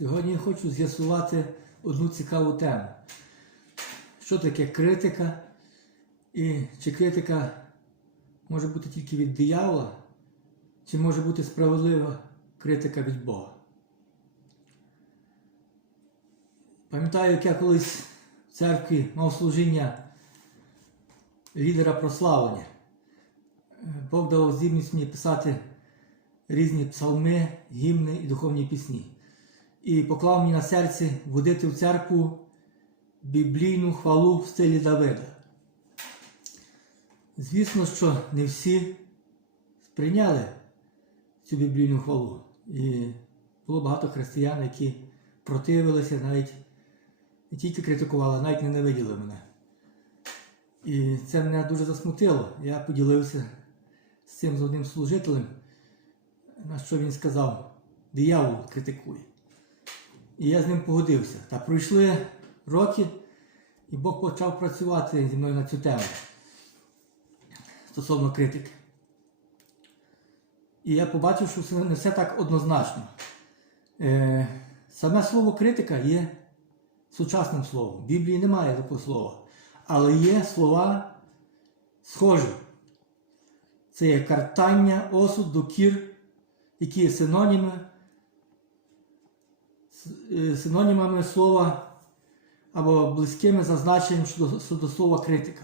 Сьогодні я хочу з'ясувати одну цікаву тему. Що таке критика? І чи критика може бути тільки від диявола, чи може бути справедлива критика від Бога? Пам'ятаю, як я колись в церкві мав служіння лідера прославлення. Бог дав здібність мені писати різні псалми, гімни і духовні пісні. І поклав мені на серці водити в церкву біблійну хвалу в стилі Давида. Звісно, що не всі сприйняли цю біблійну хвалу. І було багато християн, які противилися, навіть не тільки критикували, а навіть ненавиділи мене. І це мене дуже засмутило. Я поділився з цим з одним служителем, на що він сказав, диявол критикує. І я з ним погодився. Та пройшли роки, і Бог почав працювати зі мною на цю тему стосовно критики. І я побачив, що все- не все так однозначно. Е, саме слово критика є сучасним словом. В Біблії немає такого слова. Але є слова схожі. Це є картання, осуд, докір, які є синоніми, синонімами слова або близькими за значенням щодо слова критика.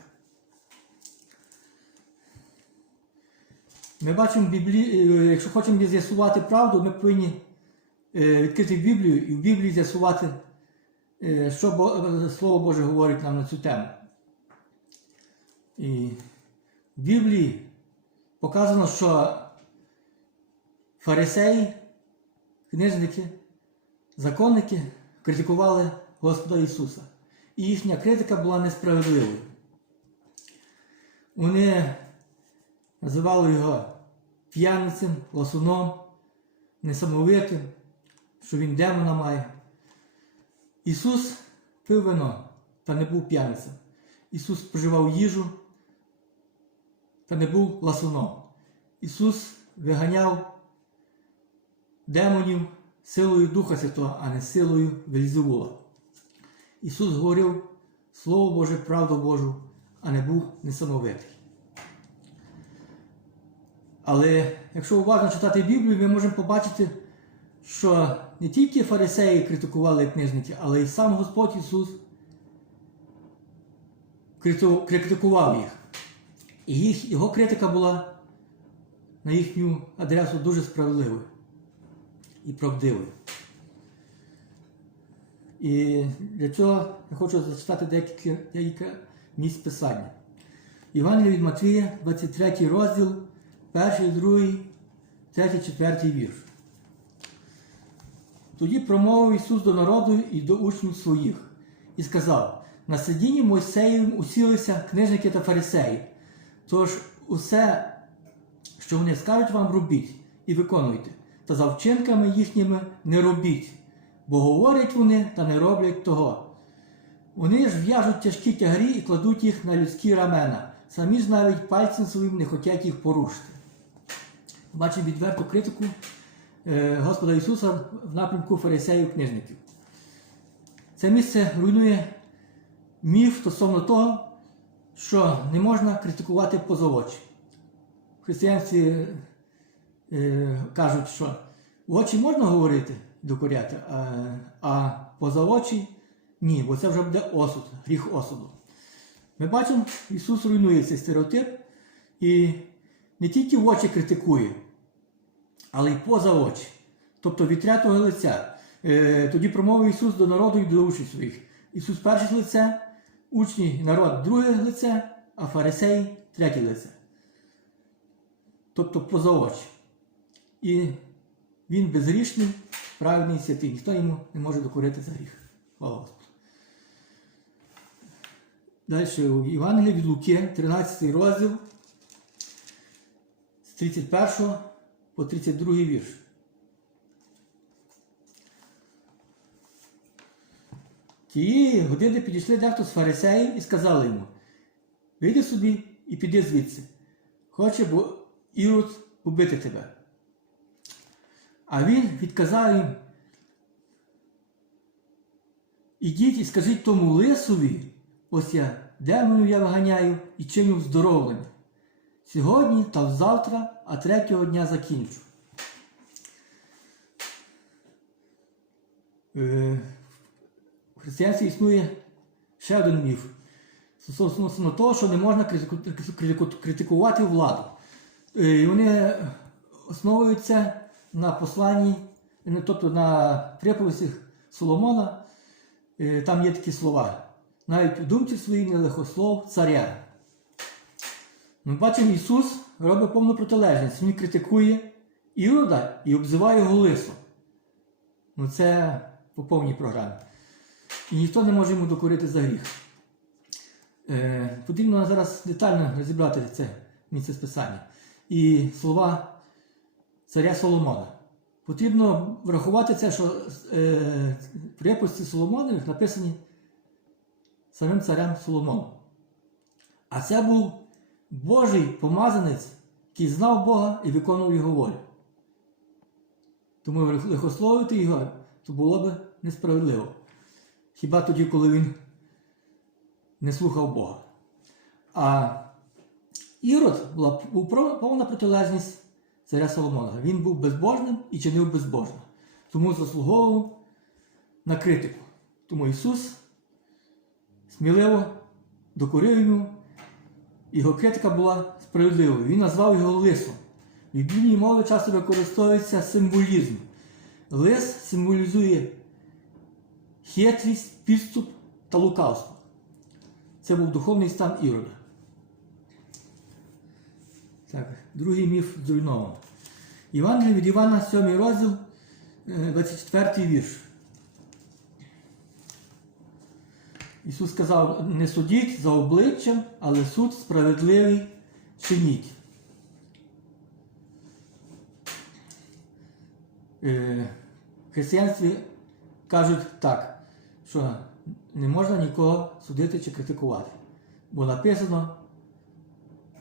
Ми бачимо в е, якщо хочемо з'ясувати правду, ми повинні е, відкрити Біблію і в Біблії з'ясувати, е, що е, Слово Боже говорить нам на цю тему. І в Біблії показано, що фарисеї, книжники, законники критикували Господа Ісуса. І їхня критика була несправедливою. Вони називали його п'яницем, ласуном, несамовитим, що він демона має. Ісус пив вино та не був п'яницем. Ісус споживав їжу та не був ласуном. Ісус виганяв демонів силою Духа Святого, а не силою Вельзевула. Ісус говорив Слово Боже, правду Божу, а не був несамовитий. Але якщо уважно читати Біблію, ми можемо побачити, що не тільки фарисеї критикували книжники, але й сам Господь Ісус критикував їх. І їх, його критика була на їхню адресу дуже справедливою і правдивою. І для цього я хочу зачитати декілька, декілька місць писання. Євангелія від Матвія, 23 розділ, 1, 2, 3, 4 вірш. Тоді промовив Ісус до народу і до учнів своїх і сказав: на сидінні Мойсеєвим усілися книжники та фарисеї. Тож усе, що вони скажуть вам, робіть і виконуйте, та за вчинками їхніми не робіть, бо говорять вони та не роблять того. Вони ж в'яжуть тяжкі тягарі і кладуть їх на людські рамена, самі ж навіть пальцем своїм не хочуть їх порушити. Бачимо відверту критику е, Господа Ісуса в напрямку фарисеїв книжників. Це місце руйнує міф стосовно того, що не можна критикувати поза очі. В християнстві е, кажуть, що в очі можна говорити, докоряти, а, а поза очі ні, бо це вже буде осуд, гріх осуду. Ми бачимо, Ісус руйнує цей стереотип і не тільки в очі критикує, але й поза очі. Тобто від третього лиця. Е, тоді промовив Ісус до народу і до учнів своїх. Ісус перше лице, учні народ друге лице, а фарисеї третє лице. Тобто поза очі. І він безгрішний, праведний святий. Ніхто йому не може докорити за гріх. Слава Господу. Далі у Євангелії від Луки, 13 розділ, з 31 по 32 вірш. Тієї години підійшли дехто з фарисеїв і сказали йому: Вийди собі і піди звідси. Хоче, бо Ірод убити тебе. А він відказав їм: ідіть і скажіть тому лисові, ось я демонів я виганяю і чиню здоровлення. Сьогодні та завтра, а третього дня закінчу. Е, В християнстві існує ще один міф. Стосовно того, що не можна критику- критику- критикувати владу. Е, І вони основуються на посланні, е, тобто на приповістях Соломона. Е, Там є такі слова. Навіть думці своїй не лихослов царя. Ми бачимо, Ісус робить повну протилежність. Він критикує Ірода і обзиває його лисом. Ну це по повній програмі. І ніхто не може йому докорити за гріх. Е, потрібно зараз детально розібрати це місце списання. І слова царя Соломона. Потрібно врахувати це, що е, приписці Соломонових написані самим царем Соломоном. А це був Божий помазанець, який знав Бога і виконував його волю. Тому лихословити його то було б несправедливо. Хіба тоді, коли він не слухав Бога. А Ірод була повна протилежність царя Соломона. Він був безбожним і чинив безбожно. Тому заслуговував на критику. Тому Ісус сміливо докорив йому, його критика була справедливою. Він назвав його лисом. В біблійній мові часто використовується символізм. Лис символізує хитрість, підступ та лукавство. Це був духовний стан Ірода. Так, другий міф зруйновано. Євангеліє від Івана, 7 розділ, е, 24 вірш. Ісус сказав: не судіть за обличчям, але суд справедливий чиніть. Е, В християнстві кажуть так, що не можна нікого судити чи критикувати. Бо написано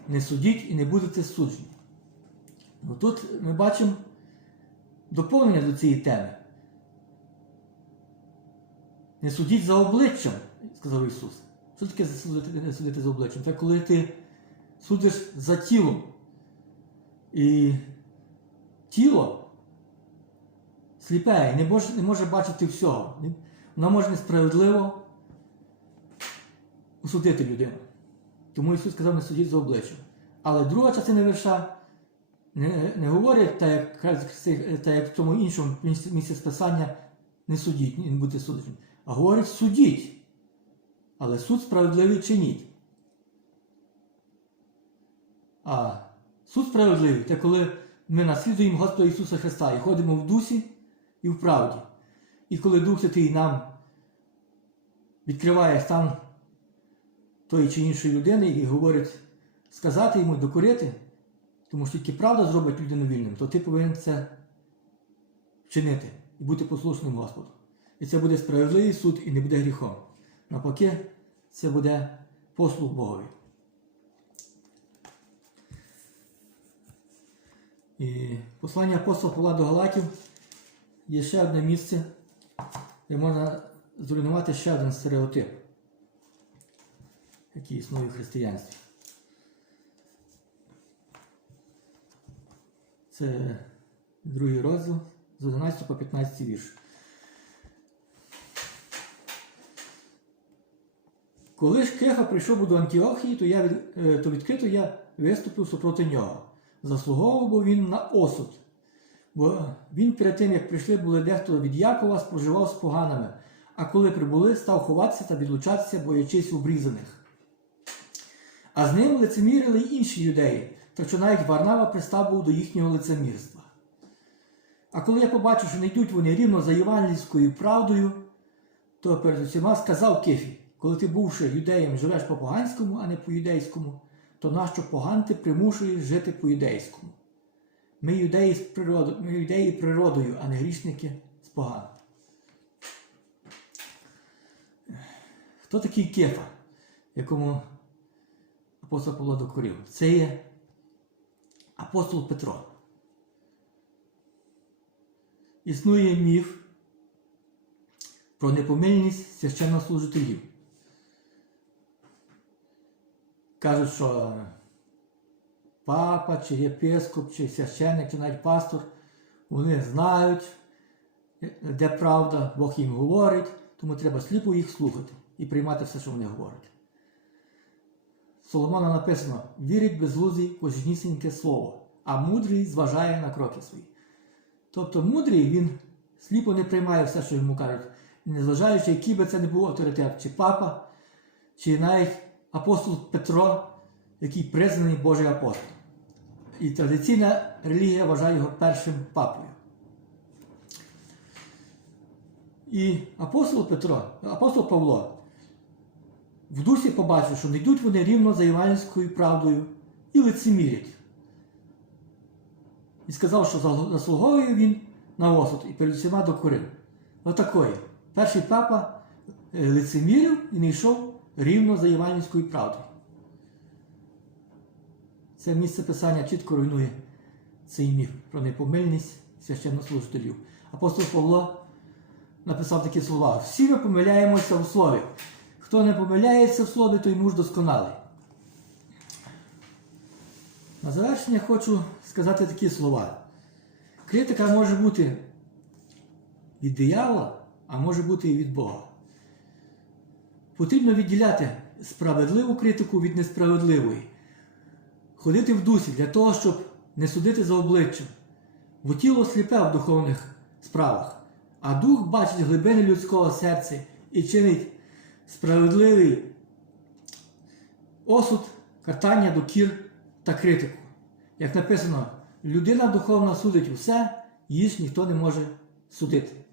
не судіть і не будете суджені. Ну, тут ми бачимо доповнення до цієї теми. Не судіть за обличчям, сказав Ісус. Що таке судити, не судити за обличчям? Це коли ти судиш за тілом. І тіло сліпе і не може, не може бачити всього. Воно може несправедливо осудити людину. Тому Ісус сказав, не судіть за обличчям. Але друга частина вірша не, не говорить, так як, так як в тому іншому місці, списання не судіть, не будьте суджені. А говорить судіть. Але суд справедливий чиніть. А суд справедливий це коли ми наслідуємо Господа Ісуса Христа і ходимо в дусі і в правді. І коли Дух Святий нам відкриває стан тої чи іншої людини і говорить сказати йому, докорити, тому що тільки правда зробить людину вільним, то ти повинен це вчинити і бути послушним Господу. І це буде справедливий суд і не буде гріхом. Навпаки, це буде послуг Богові. І послання апостола Павла до Галатів є ще одне місце, де можна зруйнувати ще один стереотип, який існує в християнстві. Це другий розділ з 11 по 15 вірш. Коли ж Кефа прийшов до Антіохії, то, я е, то відкрито я виступив супроти нього. Заслуговував бо він на осуд. Бо він перед тим, як прийшли, були дехто від Якова, споживав з поганими, а коли прибули, став ховатися та відлучатися, боячись обрізаних. А з ним лицемірили й інші юдеї, так що навіть Варнава пристав був до їхнього лицемірства. А коли я побачив, що не йдуть вони рівно за євангельською правдою, то перед усіма сказав Кефі, коли ти, бувши юдеєм, живеш по поганському, а не по юдейському, то нащо поган ти примушуєш жити по юдейському? Ми юдеї з природи, ми юдеї природою, а не грішники з поган. Хто такий Кефа, якому апостол Павло докорів? Це є апостол Петро. Існує міф про непомильність священнослужителів. Кажуть, що папа, чи єпископ, чи священник, чи навіть пастор, вони знають, де правда, Бог їм говорить, тому треба сліпо їх слухати і приймати все, що вони говорять. Соломона написано: вірить безглуздий кожнісіньке слово, а мудрий зважає на кроки свої. Тобто мудрий він сліпо не приймає все, що йому кажуть, незважаючи, який би це не був авторитет, чи папа, чи навіть апостол Петро, який признаний Божий апостол. І традиційна релігія вважає його першим папою. І апостол Петро, апостол Павло в дусі побачив, що не йдуть вони рівно за євангельською правдою і лицемірять. І сказав, що заслуговує він на осуд і перед усіма докорив. Отакої. Перший папа е, лицемірив і не йшов рівно за євангельською правдою. Це місце писання чітко руйнує цей міф про непомильність священнослужителів. Апостол Павло написав такі слова: всі ми помиляємося в слові. Хто не помиляється в слові, той муж досконалий. На завершення хочу сказати такі слова. Критика може бути від диявола, а може бути і від Бога. Потрібно відділяти справедливу критику від несправедливої. Ходити в дусі для того, щоб не судити за обличчям. Бо тіло сліпе в духовних справах, а дух бачить глибини людського серця і чинить справедливий осуд, картання, докір та критику. Як написано, людина духовна судить усе, її ніхто не може судити.